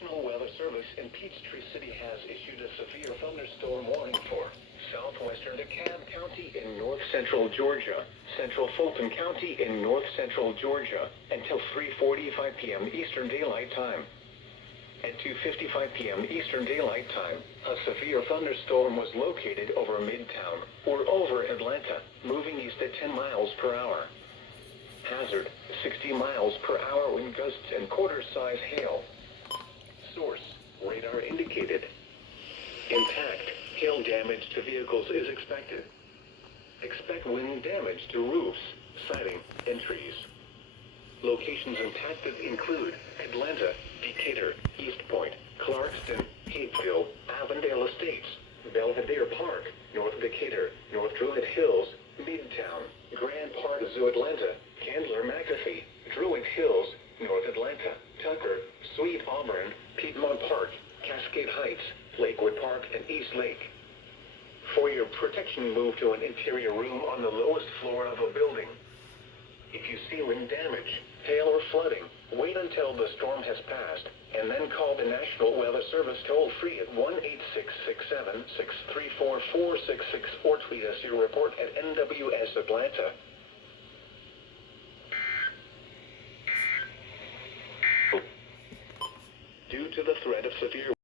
National Weather Service in Peachtree City has issued a severe thunderstorm warning for southwestern DeKalb County in north-central Georgia, central Fulton County in north-central Georgia, until 3:45 p.m. Eastern Daylight Time. At 2:55 p.m. Eastern Daylight Time, a severe thunderstorm was located over Midtown, or over Atlanta, moving east at 10 miles per hour. Hazard, 60 miles per hour wind gusts and quarter-size hail. Source, radar indicated. Intact, hail damage to vehicles is expected. Expect wind damage to roofs, siding, and trees. Locations impacted include Atlanta, Decatur, East Point, Clarkston, Hapeville, Avondale Estates, Belvedere Park, North Decatur, North Druid Hills, Midtown, Grand Park Zoo Atlanta, Candler McAfee, Druid Hills, North Atlanta, Tucker, Sweet Auburn, Piedmont Park, Cascade Heights, Lakewood Park, and East Lake. For your protection, move to an interior room on the lowest floor of a building. If you see wind damage, hail, or flooding, wait until the storm has passed, and then call the National Weather Service toll-free at 1-866-7-634-466 or tweet us your report at NWS Atlanta. Due to the threat of severe